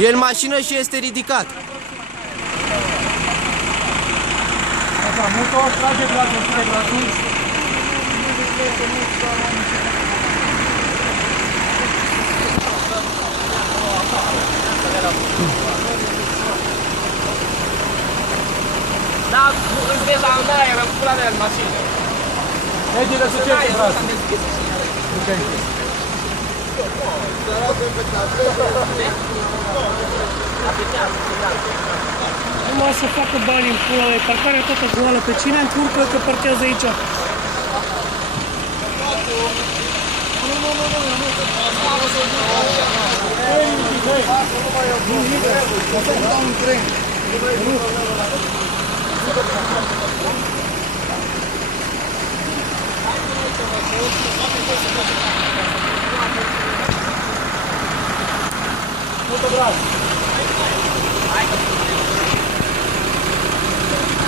E în mașină și este ridicat. Așa, motor, trage glasul, trage glasul. Da, îți vezi la mea, eram cu la mea în mașină. Merge să cerci brațul. Ok. Numai să facă bani în pula mea, parcarea toată goală. Pe cine încurcă că parchează aici? Muito abraço.